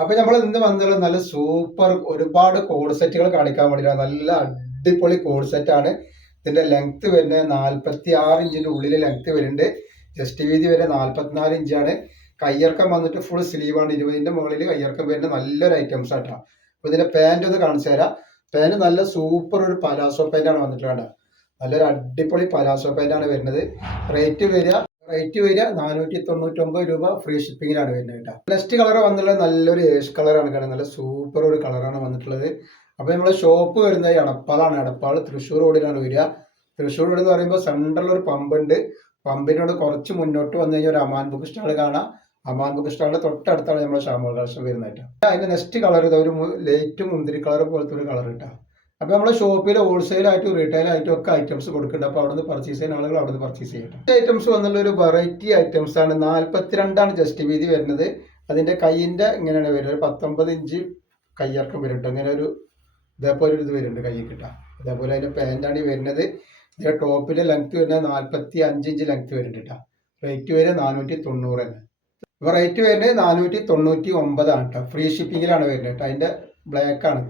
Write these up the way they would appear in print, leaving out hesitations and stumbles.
അപ്പൊ നമ്മൾ ഇന്ന് വന്നത് നല്ല സൂപ്പർ ഒരുപാട് കോഡ് സെറ്റുകൾ കാണിക്കാൻ വേണ്ടിയിട്ടാണ്. നല്ല അടിപൊളി കോഡ് സെറ്റ് ആണ്. ഇതിന്റെ ലെങ്ത് വരുന്നത് 46 ഇഞ്ചിന്റെ ഉള്ളിൽ ലെങ്ത് വരുന്നുണ്ട്. ജസ്റ്റ് വീതി വരെ 44 ഇഞ്ചാണ്. കയ്യിറക്കം വന്നിട്ട് ഫുൾ സ്ലീവാണ്. 20ന്റെ മുകളിൽ കയ്യിറക്കം വരുന്ന നല്ലൊരു ഐറ്റംസ് ആട്ടോ. അപ്പൊ ഇതിന്റെ പാന്റ് ഒന്ന് കാണിച്ചു തരാം. പാന്റ് നല്ല സൂപ്പർ ഒരു പലാസോ പാന്റ് ആണ് വന്നിട്ടുള്ളത്. നല്ലൊരു അടിപൊളി പലാസോ പാന്റ് ആണ് വരുന്നത്. റേറ്റ് വരിക 499 രൂപ. ഫ്രീ ഷിപ്പിങ്ങിലാണ് വരുന്നത് കേട്ടോ. നെക്സ്റ്റ് കളർ വന്നിട്ടുള്ളത് നല്ലൊരു ഏഷ് കളറാണ് കാണാൻ. നല്ല സൂപ്പർ ഒരു കളറാണ് വന്നിട്ടുള്ളത്. അപ്പൊ നമ്മളെ ഷോപ്പ് വരുന്നത് എടപ്പാളാണ്. എടപ്പാൾ തൃശ്ശൂർ റോഡിലാണ് വരിക. തൃശ്ശൂർ റോഡ് എന്ന് പറയുമ്പോൾ സെൻട്രൽ ഒരു പമ്പ് ഉണ്ട്. പമ്പിനോട് കുറച്ച് മുന്നോട്ട് വന്നു കഴിഞ്ഞാൽ ഒരു അമാൻ ബുക്ക് സ്റ്റാൾ കാണാം. അമാൻ ബുക്ക് സ്റ്റാളിന്റെ തൊട്ടടുത്താണ് നമ്മുടെ ഷാമോൾ കളക്ഷൻ വരുന്നത്. അതിന്റെ നെക്സ്റ്റ് കളർ ഒരു ലൈറ്റ് മുന്തിരി കളർ പോലത്തെ ഒരു കളർ കിട്ടാം. അപ്പൊ നമ്മുടെ ഷോപ്പിൽ ഹോൾസെയിൽ ആയിട്ടും റീറ്റെയിൽ ആയിട്ടും ഒക്കെ ഐറ്റംസ് കൊടുക്കുന്നുണ്ട്. അപ്പൊ അവിടെ നിന്ന് പർച്ചേസ് ചെയ്യുന്ന ആളുകൾ അവിടെ നിന്ന് പർച്ചേസ് ചെയ്യട്ടെ. ഐറ്റംസ് വന്നുള്ള ഒരു വെറൈറ്റി ഐറ്റംസ് ആണ്. 42 ജസ്റ്റ് വീതി വരുന്നത്. അതിന്റെ കൈയിന്റെ ഇങ്ങനെയാണ് വരുന്നത്. ഒരു 19 ഇഞ്ച് കയ്യിറക്കം വരുന്നുണ്ട്. അങ്ങനെ ഒരു ഇതേപോലെ ഒരു ഇത് വരുന്നുണ്ട് കൈ കിട്ടാം. അതേപോലെ അതിന്റെ പാന്റാണ് ഈ വരുന്നത്. ഇതിന്റെ ടോപ്പിന്റെ ലെങ്ത് വരുന്നത് 45 ഇഞ്ച് ലെങ്ത് വരുന്നുണ്ട് കേട്ടോ. റേറ്റ് വരെ 490 തന്നെ. അപ്പൊ റേറ്റ് വരുന്നത് 499 ആണ് കേട്ടോ. ഫ്രീ ഷിപ്പിങ്ങിലാണ് വരുന്നത് കേട്ടോ. അതിന്റെ ബ്ലാക്ക് ആണ്.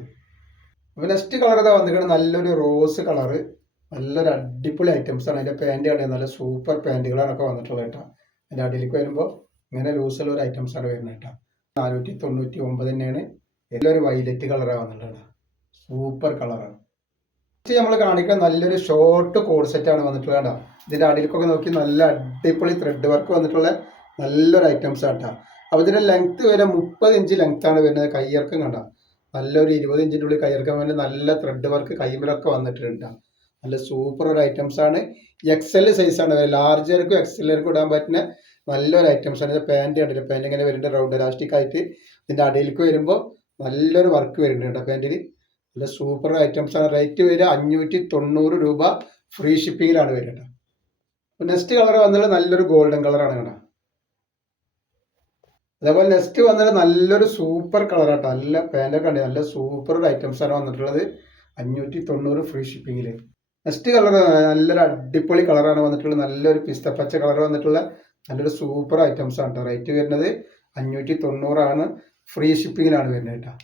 അപ്പൊ നെക്സ്റ്റ് കളർ ഇതാ വന്നിട്ട് നല്ലൊരു റോസ് കളറ്. നല്ലൊരു അടിപൊളി ഐറ്റംസ് ആണ്. അതിന്റെ പാന്റ് ആണ് നല്ല സൂപ്പർ പാന്റുകളാണ് ഒക്കെ വന്നിട്ടുള്ളത് കേട്ടോ. അതിന്റെ അടിയിലേക്ക് വരുമ്പോൾ ഇങ്ങനെ ലൂസുള്ള ഒരു ഐറ്റംസ് ആണ് വരുന്നത് കേട്ടോ. 499 തന്നെയാണ്. എല്ലാവരും വൈലറ്റ് കളറാണ് വന്നിട്ടുള്ളത്. സൂപ്പർ കളറാണ്. നമ്മൾ കാണിക്കുന്ന നല്ലൊരു ഷോർട്ട് കോഡ് സെറ്റ് ആണ് വന്നിട്ടുള്ളത് കേട്ടോ. ഇതിന്റെ അടിയിലേക്കൊക്കെ നോക്കി നല്ല അടിപൊളി ത്രെഡ് വർക്ക് വന്നിട്ടുള്ള നല്ലൊരു ഐറ്റംസ് ആട്ടോ. അപ്പൊ ഇതിന്റെ ലെങ്ത് വരെ 30 ഇഞ്ച് ലെങ്ത് ആണ് വരുന്നത്. കയ്യിറക്കം കണ്ടോ. നല്ലൊരു 20 ഇഞ്ചിൻ്റെ ഉള്ളിൽ കയ്യിറക്കാൻ വേണ്ടി നല്ല ത്രെഡ് വർക്ക് കൈമിലൊക്കെ വന്നിട്ടുണ്ട്. നല്ല സൂപ്പർ ഒരു ഐറ്റംസ് ആണ്. എക്സൽ സൈസാണ്. ലാർജർക്കും എക്സലർക്കും ഇടാൻ പറ്റുന്ന നല്ലൊരു ഐറ്റംസ് ആണ്. ഇത് പാൻറ് കണ്ടില്ല. പാൻറ് ഇങ്ങനെ വരുന്നുണ്ട് റൗണ്ട് ഇലാസ്റ്റിക് ആയിട്ട്. ഇതിൻ്റെ അടിയിലേക്ക് വരുമ്പോൾ നല്ലൊരു വർക്ക് വരുന്നുണ്ട് കേട്ടോ പാൻറ്റിൽ. നല്ല സൂപ്പർ ഐറ്റംസ് ആണ്. റേറ്റ് വരിക 590 രൂപ. ഫ്രീ ഷിപ്പിങ്ങിലാണ് വരുന്നത്. നെക്സ്റ്റ് കളർ വന്നത് നല്ലൊരു ഗോൾഡൻ കളറാണ് കേട്ടോ. അതേപോലെ നെക്സ്റ്റ് വന്നിട്ട് നല്ലൊരു സൂപ്പർ കളറാട്ടോ. നല്ല പാൻറ്റൊക്കെ ഉണ്ട്. നല്ല സൂപ്പർ ഒരു ഐറ്റംസ് ആണ് വന്നിട്ടുള്ളത്. 590 ഫ്രീ ഷിപ്പിങ്ങിൽ. നെക്സ്റ്റ് കളർ നല്ലൊരു അടിപൊളി കളറാണ് വന്നിട്ടുള്ളത്. നല്ലൊരു പിസ്തപ്പച്ച കളർ വന്നിട്ടുള്ള നല്ലൊരു സൂപ്പർ ഐറ്റംസ് ആണ് കേട്ടോ. റേറ്റ് വരുന്നത് 590 ആണ്. ഫ്രീ ഷിപ്പിങ്ങിലാണ് വരുന്നത് കേട്ടോ.